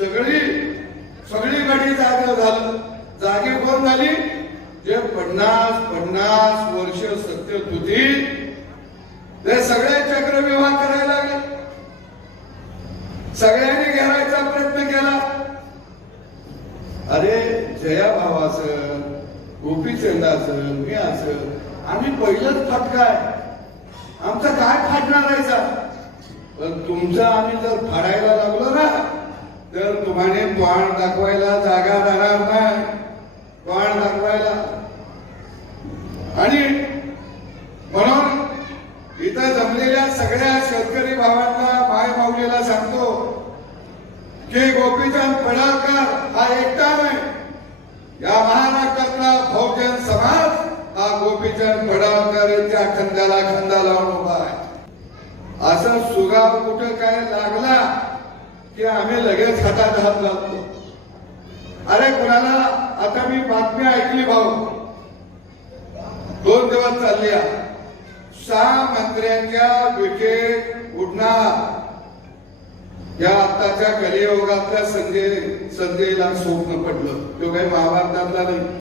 सगळी सगळी गडी जागे झालं. जागे कोण झाली? जे 50 वर्ष सत्तेत होती ते सगळे चक्रव्यूह करायला लागले. सगळ्यांनी घेरायचा प्रयत्न केला. अरे जया भावाचं, गोपीचंदाचं, मी असं आम्ही पहिलंच फटकाय, आमचा काय फाडणार आहे? पण तुमचं आम्ही जर फाडायला लागलो ना तर तुम्हाला तोंड दाखवायला जागा राहणार नाही. तोंड दाखवायला. आणि म्हणून इथं जमलेल्या सगळ्या शेतकरी भावांना, माय माऊलीला सांगतो की गोपीचंद पडळकर हा एकटा नाही. या महाराष्ट्रातला बहुजन समाज हा गोपीचंद पडळकर यांच्या खांद्याला खांदा लावून उभा आहे. असं सुगाव कुठं काय लागला की आम्ही लगेच हातात हात लावतो. अरे कुणाला आता मी बातमी ऐकली भाऊ, 2 दिवस चालल्या, 6 मंत्र्यांच्या विकेट उडणार. या आताच्या कलियुगातल्या संजयला स्वप्न पडलं. तो काही महाभारतातला नाही.